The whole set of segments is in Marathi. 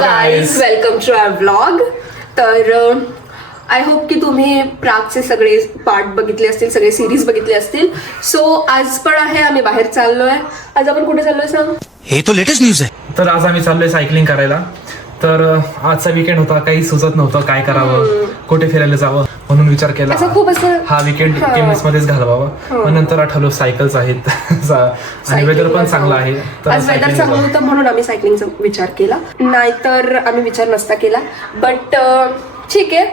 Guys welcome to our vlog. तर आय होप की तुम्ही प्रागचे सगळे पार्ट बघितले असतील, सगळे सिरीज बघितले असतील. सो आज पण आहे, आम्ही बाहेर चाललोय. आज आपण कुठे चाललोय सांग? हे तो लेटेस्ट न्यूज आहे. तर आज आम्ही चाललोय सायकलिंग करायला. तर आजचा वीकेंड होता, काही सुचत नव्हतं काय करावं, कुठे फिरायला जावं, म्हणून विचार केला हा वीकेंड केम्स मध्येच घालवावा. मग नंतर आठवलं सायकल्स आहेत आणि वेदर पण चांगला आहे. आज वेदर चांगलं होतं म्हणून आम्ही सायकलिंगचा विचार केला, नाहीतर आम्ही विचार नसता केला. बट ठीक आहे,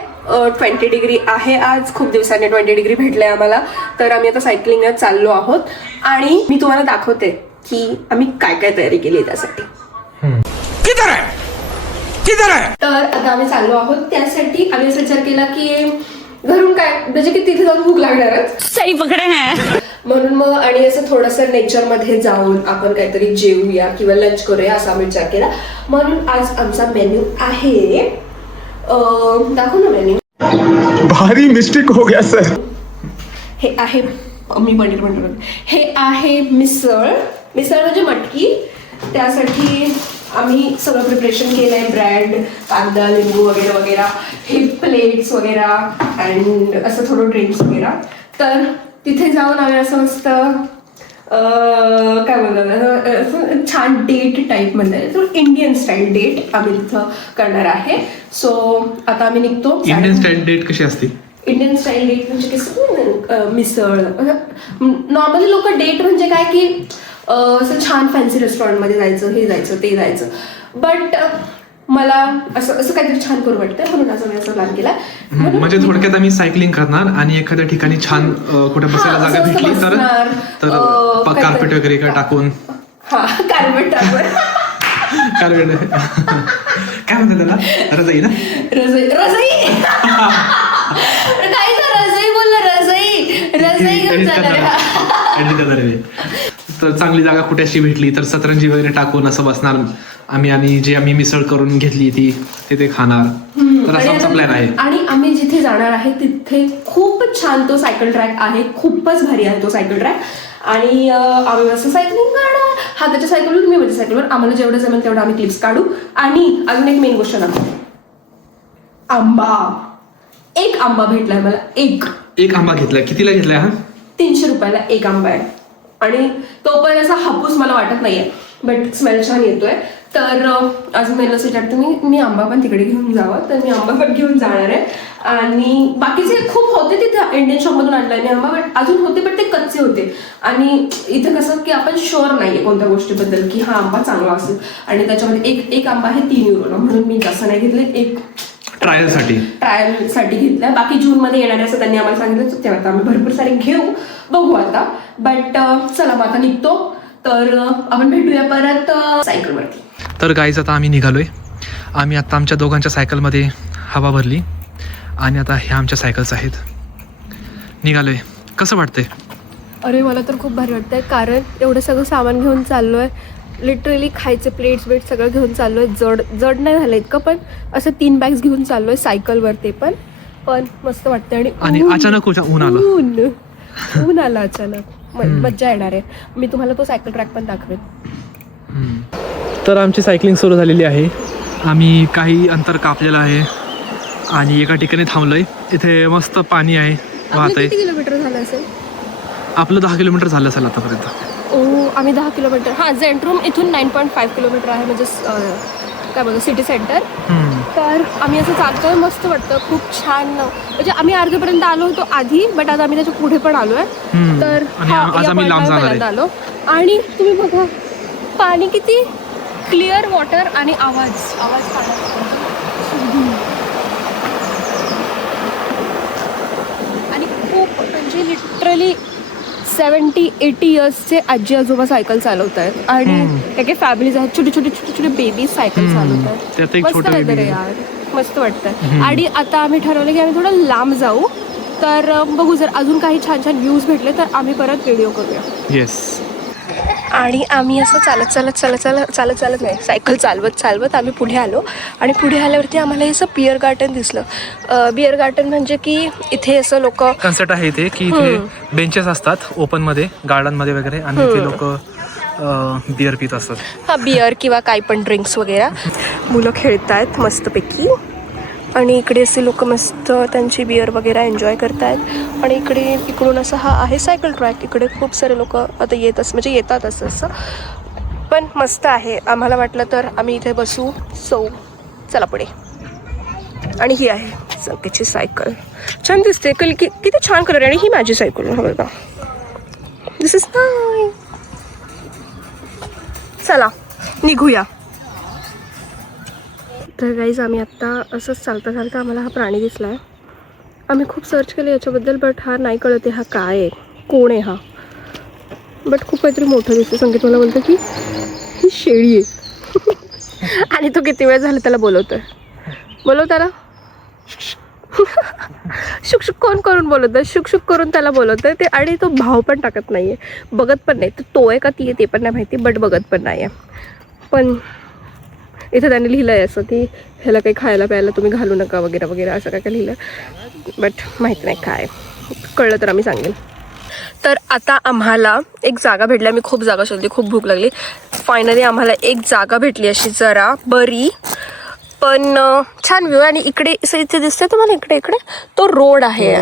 20 डिग्री आहे आज. खूप दिवसांनी 20 डिग्री भेटलंय आम्हाला. तर आम्ही आता सायकलिंगला चाललो आहोत आणि मी तुम्हाला दाखवते की आम्ही काय काय तयारी केली त्यासाठी. तर आता आम्ही चाललो आहोत. त्यासाठी आम्ही असा विचार केला की घरून काय म्हणजे की तिथे जाऊन भूक लागणारच, सही पकडे हैं म्हणून मग आणि असं थोडंसं नेचर मध्ये जाऊन आपण काहीतरी जेवूया किंवा लंच करूया असा आम्ही विचार केला. म्हणून आज आमचा मेन्यू आहे, दाखव ना मेन्यू. भारी मिस्टेक हो गया सर. हे आहे मी पनीर हे आहे मिसळ. मिसळ म्हणजे मटकी. त्यासाठी आम्ही सगळं प्रिपरेशन केलंय, ब्रेड, कांदा, लिंबू वगैरे वगैरे, हे प्लेट्स वगैरे अँड असं थोडं ड्रिंक्स वगैरे. तर तिथे जाऊन आम्ही असं मस्त काय बोलतात छान डेट टाईप मध्ये, थोडं इंडियन स्टाईल डेट आम्ही तिथं करणार आहे. सो आता आम्ही निघतो. इंडियन स्टाईल डेट कशी असते? इंडियन स्टाईल डेट म्हणजे कसं मिसळ. नॉर्मली लोक डेट म्हणजे काय की असं छान फॅन्सी रेस्टॉरंटमध्ये जायचं, हे जायचं ते जायचं. बट मला असं असं काहीतरी छान करू वाटतं, म्हणून असं मी असं प्लॅन केला. म्हणजे थोडक्यात आम्ही सायकलिंग करणार आणि एखाद्या ठिकाणी छान कुठे बसायला जागा भेटली तर कार्पेट वगैरे काय टाकून. हा कार्पेट टाकून कार्पेट काय म्हणतात त्याला, रजाई ना? रजाई काय रजाई बोलला, रजाई घेऊन जाणार. तर चांगली जागा कुठे अशी भेटली तर सतरंजी वगैरे टाकून असं बसणार आम्ही आणि जे आम्ही मिसळ करून घेतली ती तिथे खाणार. तर असा आमचा प्लॅन आहे. आणि आम्ही जिथे जाणार आहे तिथे खूपच छान तो सायकल ट्रॅक आहे, खूपच भारी आहे तो सायकल ट्रॅक. आणि आम्ही असं सायकलिंग करणार, हा त्याच्या सायकलवर मी माझ्या सायकलवर, आम्हाला जेवढं जमेल तेवढं आम्ही क्लिप्स काढू. आणि अजून एक मेन गोष्ट दाखवते, आंबा. एक आंबा भेटलाय मला, एक आंबा घेतलाय. कितीला घेतलाय हा? 300 रुपयाला एक आंबा आहे. आणि तो पण असा हापूस मला वाटत नाहीये, बट स्मेल छान येतोय. तर अजून मला असं वाटतं मी आंबा पण तिकडे घेऊन जावं, तर मी आंबा पण घेऊन जाणार आहे. आणि बाकीचे खूप होते तिथे, इंडियन शॉपमधून आणलाय मी आंबा, बट अजून होते पण ते कच्चे होते. आणि इथे कसं की आपण शुअर नाहीये कोणत्या गोष्टीबद्दल की हा आंबा चांगला असेल. आणि त्याच्यामध्ये एक आंबा आहे 3 युरोला, म्हणून मी जास्त नाही घेतले, एक ट्रायल साठी घेतलाय. बाकी जून मध्ये येणारे असं त्यांनी आम्हाला सांगितलं, तेव्हा आता आम्ही भरपूर सारे घेऊ, बघू आता. बट चला मग आता निघतो. तर आपण भेटूया परत सायकलवरती. तर गाईज आता आम्ही निघालोय. आम्ही आता आमच्या दोघांच्या सायकलमध्ये हवा भरली आणि आता ह्या आमच्या सायकल्स आहेत. निघालोय. कसं वाटतंय? अरे मला तर खूप भारी वाटतंय, कारण एवढं सगळं सामान घेऊन चाललोय. लिटरली खायचे प्लेट्स बेट सगळं घेऊन चाललोय. जड नाही झालं इतकं, पण असं 3 बॅग्स घेऊन चाललोय सायकलवर. ते पण मस्त वाटतंय. आणि अचानक ऊन आलं अचानक, मज्जा येणार आहे. मी तुम्हाला तो सायकल ट्रॅक पण दाखवेन. तर आमची सायकलिंग सुरू झालेली आहे. आम्ही काही अंतर कापलेलं आहे आणि एका ठिकाणी थांबलोय. इथे मस्त पाणी आहे, वाहत आहे. किती किलोमीटर झालं असेल? आपलं 10 किलोमीटर झालं असेल आतापर्यंत. आम्ही 10 किलोमीटर. हां, झेंट्रूम इथून 9.5 किलोमीटर आहे, म्हणजे काय बघा सिटी सेंटर. तर आम्ही असं चालतोय, मस्त वाटतं, खूप छान. म्हणजे आम्ही अर्ध्यापर्यंत आलो होतो आधी, बट आता आम्ही त्याच्या पुढे पण आलोय. तर आज आम्ही लांब जाणार आलो. आणि तुम्ही बघा पाणी किती क्लिअर वॉटर आणि आवाज पाण्याचा. आणि खूप म्हणजे लिटरली 70-80 इयर्सचे आजी आजोबा सायकल चालवत आहेत. आणि काही फॅमिलीज आहेत, छोटे छोटे बेबी सायकल चालवत आहेत. मस्त वेदर आहे यार, मस्त वाटतंय. आणि आता आम्ही ठरवलं की आम्ही थोडं लांब जाऊ. तर बघू, जर अजून काही छान छान व्ह्यूज भेटले तर आम्ही परत व्हिडिओ करूया. येस. आणि आम्ही असं चालत नाही, सायकल चालवत आम्ही पुढे आलो. आणि पुढे आल्यावरती आम्हाला असं बिअर गार्डन दिसलं. बिअर गार्डन म्हणजे की इथे असं लोक कन्सेप्ट आहे इथे की इथे बेंचेस असतात ओपन मध्ये, गार्डन मध्ये वगैरे, आणि इथे लोक बिअर पित असतात. हा बिअर किंवा काही पण ड्रिंक्स वगैरे. मुलं खेळत आहेत मस्तपैकी आणि इकडे असे लोक मस्त त्यांची बिअर वगैरे एन्जॉय करतायत. आणि इकडे इकडून असं हा आहे सायकल ट्रॅक. इकडे खूप सारे लोक आता म्हणजे येतात असं पण मस्त आहे. आम्हाला वाटलं तर आम्ही इथे बसू. चला पुढे. आणि ही आहे संकेतची सायकल. छान दिसते. किती छान कलर आहे. आणि ही माझी सायकल हवं का. दिस इज नाईस. चला निघूया. तर गाईज आम्ही आत्ता असंच चालता आम्हाला हा प्राणी दिसला आहे. आम्ही खूप सर्च केलं याच्याबद्दल बट हा नाही कळत आहे हा काय आहे, कोण आहे हा. बट खूप काहीतरी मोठं दिसतं. संकेत मला बोलतं की ही शेळी आहे. आणि तो किती वेळ झाला त्याला बोलवतोय. बोलव त्याला. शुक कोण करून बोलवतं. शुक करून त्याला बोलवतोय ते. आणि तो भाव पण टाकत नाही आहे, बघत पण नाही. तो आहे का ती आहे ते पण नाही माहिती, बट बघत पण नाही आहे. पण इथं त्याने लिहिलं आहे असं की ह्याला काही खायला प्यायला तुम्ही घालू नका वगैरे वगैरे असं काय लिहिलं. बट माहीत नाही काय. कळलं तर आम्ही सांगेल. तर आता आम्हाला एक जागा भेटली. आम्ही खूप जागा शोधली, खूप भूक लागली. फायनली आम्हाला एक जागा भेटली अशी जरा बरी पण छान व्ह्यू. आणि इकडे असं इथे दिसतंय तुम्हाला इकडे तो रोड आहे.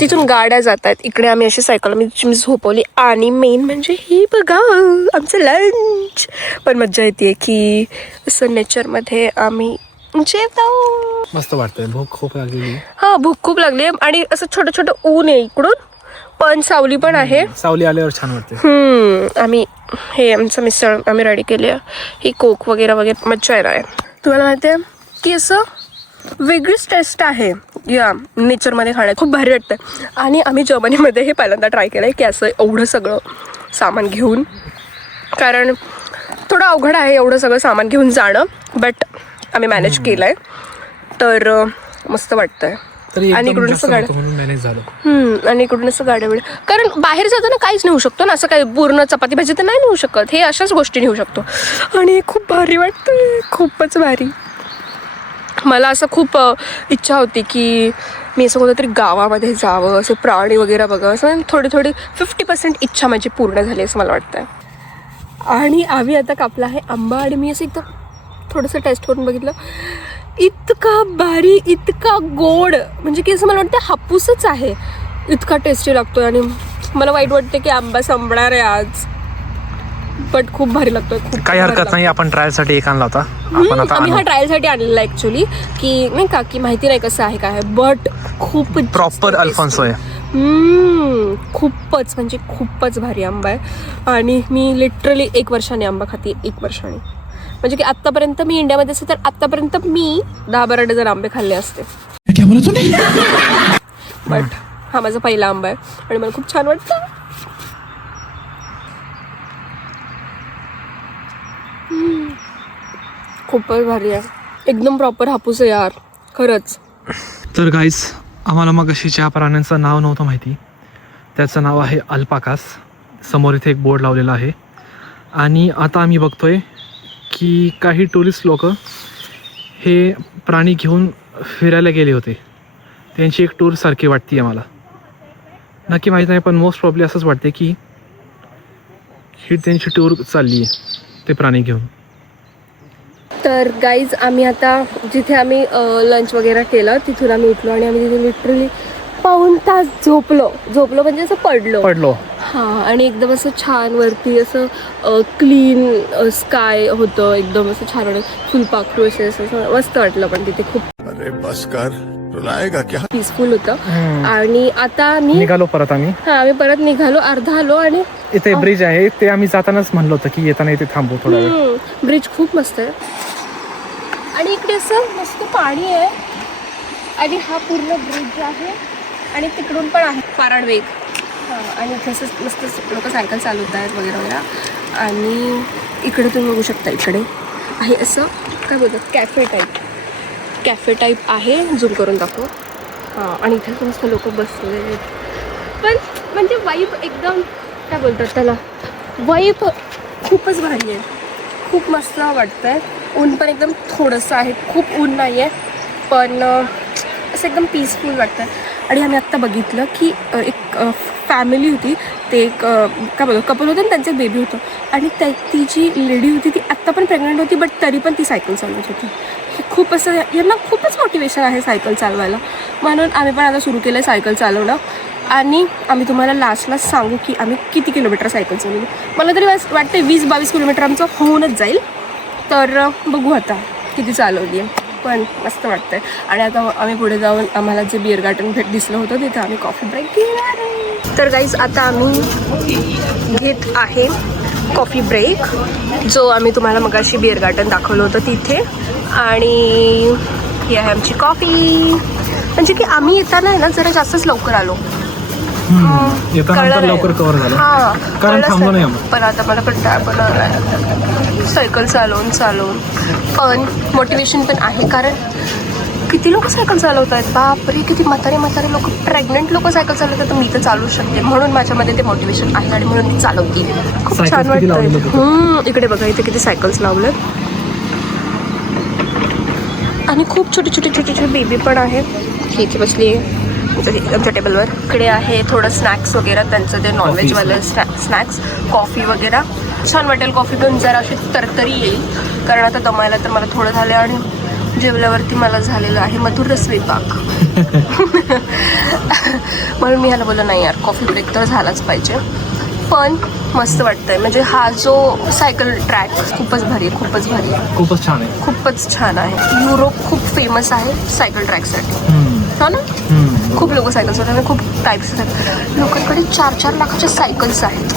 तिथून गाड्या जात आहेत. इकडे आम्ही अशी सायकल मी झोपवली. आणि मेन म्हणजे ही बघा आमचं लंच. पण मज्जा येते की असं नेचरमध्ये आम्ही जेवतो. मस्त वाटतंय. भूक खूप लागलेली. हा भूक खूप लागली. आणि असं छोटं ऊन आहे इकडून पण सावली पण आहे. सावली आल्यावर छान वाटते. आम्ही हे आमचं मिसळ आम्ही रेडी केली आहे. ही कोक वगैरे मज्जा येणार आहे. तुम्हाला माहिती आहे की असं वेगळीच टेस्ट आहे या नेचरमध्ये खाण्यात. खूप भारी वाटतं. आणि आम्ही जर्मनीमध्ये हे पहिल्यांदा ट्राय केलं आहे की असं एवढं सगळं सामान घेऊन. कारण थोडं अवघड आहे एवढं सगळं सामान घेऊन जाणं. बट आम्ही मॅनेज केलं आहे. तर मस्त वाटतं आहे. आणि इकडून असं आणि इकडून असं गाड्या वेळ. कारण बाहेर जाताना काहीच नेऊ शकतो ना. असं काही पूर्ण चपाती भाजी तर नाही नेऊ शकत. हे अशाच गोष्टी नेऊ शकतो. आणि खूप भारी वाटतं. खूपच भारी. मला असं खूप इच्छा होती की मी असं कोणत्या तरी गावामध्ये जावं, असं प्राणी वगैरे बघावं. असं थोडी 50% इच्छा माझी पूर्ण झाली असं मला वाटतं. आणि आम्ही आता कापला आहे आंबा. आणि मी असं एकदम थोडंसं टेस्ट करून बघितलं. इतका भारी, इतका गोड. म्हणजे की असं मला वाटतं हापूसच आहे. इतका टेस्टी लागतोय. आणि मला वाईट वाटते की आंबा संपणार आहे आज. बट खूप भारी लागतोय. खूप काही हरकत नाही. आपण ट्रायलसाठी एक आणला होता. आपण आता आम्ही हा ट्रायलसाठी आणलेला ॲक्च्युली की नाही का की माहिती नाही कसं आहे काय. बट खूप प्रॉपर अल्फॉन्सो आहे. खूपच म्हणजे खूपच भारी आंबा आहे. आणि मी लिटरली 1 वर्षाने आंबा खाते. 1 वर्षाने म्हणजे की आत्तापर्यंत मी इंडियामध्ये असते तर आत्तापर्यंत मी 10-12 डझन आंबे खाल्ले असते. बट हा माझा पहिला आंबा आहे आणि मला खूप छान वाटतं. खूपच भारी आहे. एकदम प्रॉपर हापूस आहे यार खरंच. तर गाईज आम्हाला मग अशी ज्या प्राण्यांचं नाव नव्हतं माहिती त्याचं नाव आहे अल्पाकास. समोर इथे एक बोर्ड लावलेला आहे. आणि आता आम्ही बघतोय की काही टुरिस्ट लोक हे प्राणी घेऊन फिरायला गेले होते. त्यांची एक टूर सारखी वाटते आहे मला. नक्की माहीत नाही पण मोस्ट प्रॉब्ली असंच वाटते की ही त्यांची टूर चालली आहे ते प्राणी घेऊन. तर गाईज आम्ही आता जिथे आम्ही लंच वगैरे केलं तिथून आम्ही उठलो. आणि आम्ही तिथे लिटरली 1 तास झोपलो म्हणजे असं पडलो. हां. आणि एकदम असं छान वरती असं क्लीन स्काय होतं. एकदम असं छान वाटलं. फुलपाखरू असं मस्त वाटलं. पण तिथे खूप अरे बस कर रुलाएगा क्या. पीसफुल होतं. आणि आता आम्ही निघालो परत. आम्ही परत निघालो. अर्धा आलो. आणि इथे ब्रिज आहे ते आम्ही जातानाच म्हणलो होतं की येताना इथे थांबू थोडा वेळ. ब्रिज खूप मस्त आहे. आणि इकडे असं मस्त पाणी आहे. आणि हा पूर्ण ब्रिज आहे. आणि तिकडून पण आहे पाराड वेग. आणि इथे असं मस्त लोक सायकल चालवत आहेत वगैरे. आणि इकडे तुम्ही बघू शकता इकडे आहे असं काय बोलतात कॅफे टाईप आहे. झूम करून दाखव. आणि इथे मस्त लोक बसले आहेत. पण म्हणजे वाईब एकदम काय बोलतात त्याला वाईब खूपच भारी आहे. खूप मस्त वाटतं आहे. ऊन पण एकदम थोडंसं आहे. खूप ऊन नाही आहे पण असं एकदम पीसफुल वाटतं. आणि आम्ही आत्ता बघितलं की एक फॅमिली होती, ते एक काय बोलतो कपल होतं आणि त्यांचं बेबी होतं. आणि ती जी लेडी होती ती आत्ता पण प्रेग्नंट होती, बट तरी पण ती सायकल चालवत होती. हे खूप असं, यांना खूपच मोटिवेशन आहे सायकल चालवायला. म्हणून आम्ही पण आता सुरू केलं आहे सायकल चालवणं. आणि आम्ही तुम्हाला लास्टला सांगू की आम्ही किती किलोमीटर सायकल चालवली. मला तरी वाटते 20-22 किलोमीटर आमचं होऊनच जाईल. तर बघू आता किती चालवली आहे, पण मस्त वाटतं आहे. आणि आता आम्ही पुढे जाऊन आम्हाला जे बिअर गार्डन दिसलं होतं तिथे आम्ही कॉफी ब्रेक घेणार आहे. तर गाईज आता आम्ही घेत आहे कॉफी ब्रेक, जो आम्ही तुम्हाला मगाशी बिअर गार्डन दाखवलं होतं तिथे. आणि ही आहे आमची कॉफी. म्हणजे की आम्ही येताना आहे ना जरा जास्तच लवकर आलो. येताना लवकर कव्हर झालं. हां, कारण थांबलो नाही आम्ही. पण आता मला कंटाळा पण आलाय सायकल चालवून. पण मोटिवेशन पण आहे, कारण किती लोक सायकल चालवत आहेत. बापरे, किती म्हातारे लोक, प्रेग्नंट लोक सायकल चालवतात. तर मी तर चालू शकते, म्हणून माझ्यामध्ये ते मोटिवेशन आहे आणि म्हणून मी चालवते. खूप छान वाटतं. इकडे बघा, इथे किती सायकल्स लावलेत आणि खूप छोटे बेबी पण आहेत. ही इथे बसली आहे आमच्या टेबलवर. इकडे आहे थोडं स्नॅक्स वगैरे, त्यांचं ते नॉनव्हेजवालं स्नॅक्स, कॉफी वगैरे. छान वाटेल कॉफी पिऊन, जरा अशी तरतरी येईल, कारण आता दमायला तर मला थोडं झालं आणि जेवल्यावरती मला झालेलं आहे मधुर स्वयंपाक. म्हणून मी ह्याला बोललो नाही यार, कॉफी ब्रेक तर झालाच पाहिजे. पण मस्त वाटतंय, म्हणजे हा जो सायकल ट्रॅक खूपच भारी आहे, खूपच छान आहे, खूपच छान आहे. युरोप खूप फेमस आहे सायकल ट्रॅकसाठी, हो ना. खूप लोक सायकल्स होतात आणि खूप टाईप्स आहेत. लोकांकडे 4-4 लाखाच्या सायकल्स आहेत.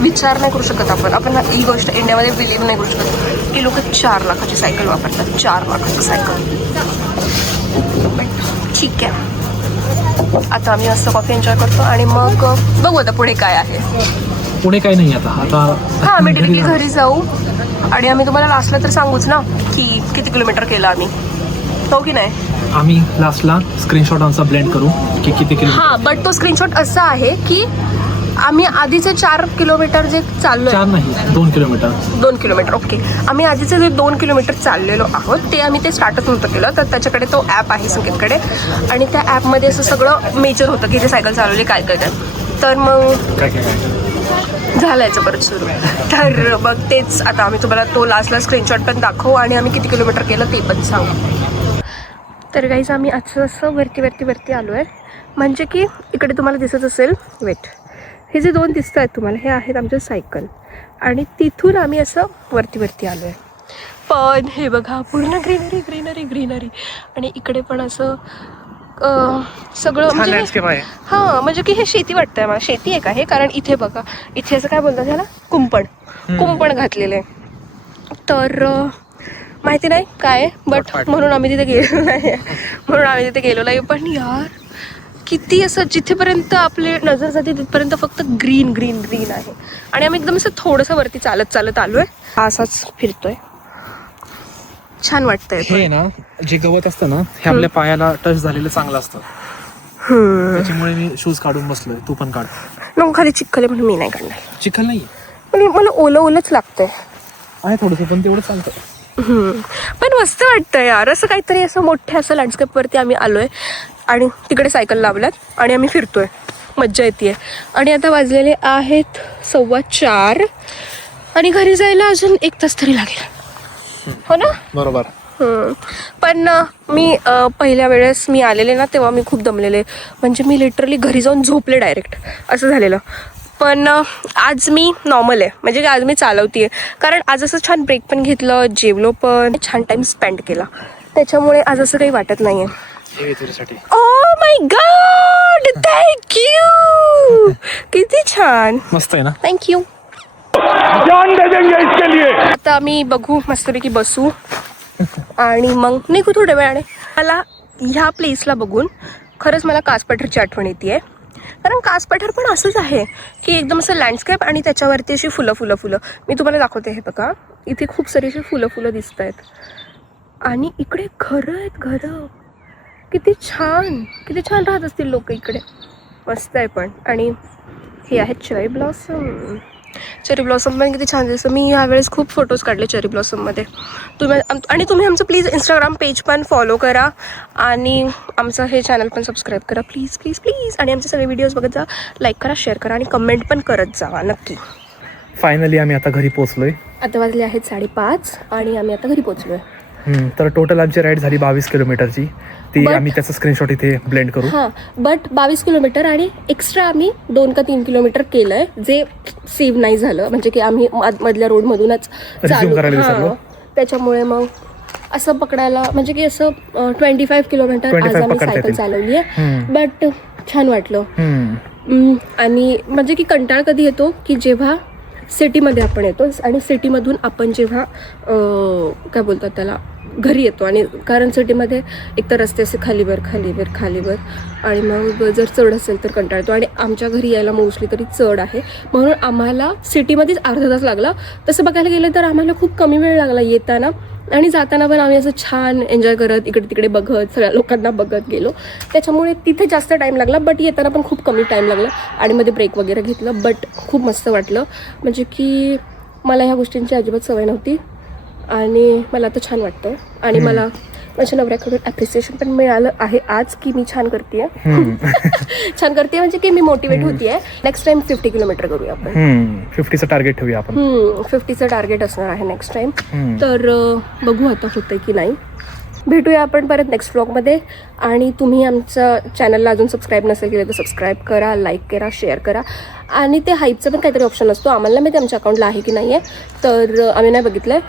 विचार नाही करू शकत आपण ही गोष्ट इंडियामध्ये बिलीव्ह नाही करू शकत की लोक 4 लाखाची सायकल वापरतात. 4 लाखाची सायकल. ठीक आहे, आता आम्ही मस्त कॉफी एन्जॉय करतो आणि मग बघू आता पुढे काय आहे. पुढे काही नाही आता हां, आम्ही डिरेक्टली घरी जाऊ आणि आम्ही तुम्हाला लास्टला तर सांगूच ना की किती किलोमीटर केलं आम्ही, हो की नाही. आम्ही लास्टला स्क्रीनशॉट आमचा ब्लेंड करू की किती किलोमीटर. हां, बट तो स्क्रीनशॉट असा आहे की आम्ही आधीचे 4 किलोमीटर जे चाललो, 4 नाही 2 किलोमीटर. 2 kilometre, okay. आम्ही आधीचे जे 2 किलोमीटर चाललेलो आहोत ते आम्ही ते स्टार्टच नव्हतं केलं. तर त्याच्याकडे तो ॲप आहे संकेतकडे, आणि त्या ॲपमध्ये असं सगळं मेजर होतं की ते सायकल चालवली काय. तर मग काय झालं याचं परत सुरू. तर मग तेच आता आम्ही तुम्हाला तो लास्टला स्क्रीनशॉट पण दाखवू आणि आम्ही किती किलोमीटर केलं ते पण सांगू. तर गाईज आम्ही असं वरती आलो आहे. म्हणजे की इकडे तुम्हाला दिसत असेल, वेट, हे जे 2 दिसत आहेत तुम्हाला, हे आहेत आमचे सायकल. आणि तिथून आम्ही असं वरती आलो आहे. पण हे बघा, पूर्ण ग्रीनरी. आणि इकडे पण असं सगळं म्हणजे हां, म्हणजे की हे शेती वाटतंय मला. शेती आहे का हे, कारण इथे बघा, इथे असं काय बोलतात ह्याला, कुंपण घातलेलं आहे. तर माहिती नाही काय, बट म्हणून आम्ही तिथे गेलो नाही. पण यार किती असं, जिथेपर्यंत आपले नजर जाते तिथपर्यंत फक्त ग्रीन आहे. आणि आम्ही एकदम असं थोडंसं वरती चालत आलोय, असाच फिरतोय. छान वाटतंय. हे ना, जे गवत असतं ना, हे आपल्या पायाला टच झालेलं चांगलं असतं. त्याच्यामुळे मी शूज काढून बसलोय. तू पण काढ. नको, खाली चिखल आहे म्हणून मी नाही काढणार. चिखल नाही, मला ओलंच लागतंय. आहे थोडंसं, पण तेवढं चालतं. पण मस्त वाटतं यार, असं काहीतरी असं मोठ्या असं लँडस्केपवरती आम्ही आलोय आणि तिकडे सायकल लावल्यात आणि आम्ही फिरतोय, मज्जा येते. आणि आता वाजलेले आहेत 4:15 आणि घरी जायला अजून 1 तास तरी लागेल, हो ना. बरोबर. पण मी पहिल्या वेळेस मी आलेले ना, तेव्हा मी खूप दमलेले. म्हणजे मी लिटरली घरी जाऊन झोपले डायरेक्ट, असं झालेलं. पण आज मी नॉर्मल आहे, म्हणजे की आज मी चालवते आहे. कारण आज असं छान ब्रेक पण घेतलं, जेवलो पण, छान टाईम स्पेंड केला. त्याच्यामुळे आज असं काही वाटत नाही आहे. Oh my God, thank you. किती छान, मस्त आहे ना. थँक्यू. आता आम्ही बघू, मस्तपैकी बसू आणि मग निघू थोड्या वेळाने. मला ह्या प्लेसला बघून खरंच मला कास पठारची आठवण येते. कारण कास पठार पण असंच आहे की एकदम असं लँडस्केप आणि त्याच्यावरती अशी फुलं. मी तुम्हाला दाखवते, हे बघा, इथे खूप सारी अशी फुलं दिसत आहेत. आणि इकडे घरं आहेत. किती छान राहत असतील लोक इकडे. मस्त आहे पण. आणि हे आहेत चेरी ब्लॉसम. चेरी ब्लॉसम पण किती छान दिसतं. मी यावेळेस खूप फोटोज काढले चेरी ब्लॉसममध्ये. तुम्ही आमचं प्लीज इंस्टाग्राम पेज पण फॉलो करा आणि आमचं हे चॅनल पण सबस्क्राईब करा प्लीज प्लीज प्लीज. आणि आमचे सगळे व्हिडिओज बघत जा, लाईक करा, शेअर करा आणि कमेंट पण करत जावा नक्की. फायनली आम्ही आता घरी पोहोचलोय. आता वाजले आहेत 5:30 आणि आम्ही आता घरी पोहोचलोय. तर टोटल आमची राईड झाली 22 किलोमीटरची. ती आम्ही त्याचं स्क्रीनशॉट इथे ब्लेंड करू. हां, बट 22 किलोमीटर आणि एक्स्ट्रा आम्ही 2 का 3 किलोमीटर केलंय, जे सेव्ह नाही झालं. म्हणजे की आम्ही मधल्या रोडमधूनच करायला त्याच्यामुळे मग असं पकडायला, म्हणजे की असं 25 किलोमीटर आज आम्ही सायकल चालवली आहे. बट छान वाटलं. आणि म्हणजे की कंटाळ कधी येतो की जेव्हा सिटीमध्ये आपण येतो आणि सिटीमधून आपण जेव्हा काय बोलतात त्याला घरी येतो. आणि कारण सिटीमध्ये एकतर रस्ते असे खालीवर आणि मग जर चढ असेल तर कंटाळ येतो. आणि आमच्या घरी यायला मोस्टली तरी चढ आहे, म्हणून आम्हाला सिटीमध्येच अर्धा तास लागला. तसं बघायला गेलं तर आम्हाला खूप कमी वेळ लागला येताना, आणि जाताना पण आम्ही असं छान एन्जॉय करत इकडे तिकडे बघत सगळ्या लोकांना बघत गेलो. त्याच्यामुळे तिथे जास्त टाईम लागला, बट येताना पण खूप कमी टाईम लागला. आणि मध्ये ब्रेक वगैरे घेतलं, बट खूप मस्त वाटलं. म्हणजे की मला ह्या गोष्टींची अजिबात सवय नव्हती आणि मला आता छान वाटतं. आणि मला माझ्या नवऱ्याकडून ॲप्रिसिएशन पण मिळालं आहे आज की मी छान करते छान करते, म्हणजे की मी मोटिवेट होतीये. नेक्स्ट टाइम 50 किलोमीटर करूया आपण. 50चं टार्गेट ठेवूया आपण. 50चं टार्गेट असणार आहे नेक्स्ट टाइम. तर बघू आता होतंय की नाही. भेटूया आपण परत नेक्स्ट व्लॉगमध्ये. आणि तुम्ही आमच्या चॅनलला अजून सबस्क्राईब नसेल केलं तर सबस्क्राईब करा, लाईक करा, शेअर करा. आणि ते हाईपचं पण काहीतरी ऑप्शन असतो, आम्हाला माहिती आमच्या अकाउंटला आहे की नाही आहे, तर आम्ही नाही बघितलंय.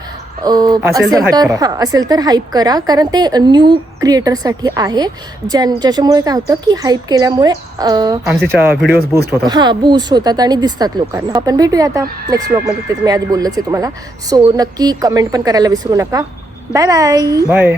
असेल तर हाईप करा, कारण ते न्यू क्रिएटरसाठी आहे, ज्याच्यामुळे काय होतं की हाईप केल्यामुळे आमचे व्हिडिओज बूस्ट होतात आणि दिसतात लोकांना. आपण भेटूया आता नेक्स्ट व्लॉगमध्ये. ते मी आधी बोललंच आहे तुम्हाला. सो नक्की कमेंट पण करायला विसरू नका. Bye bye.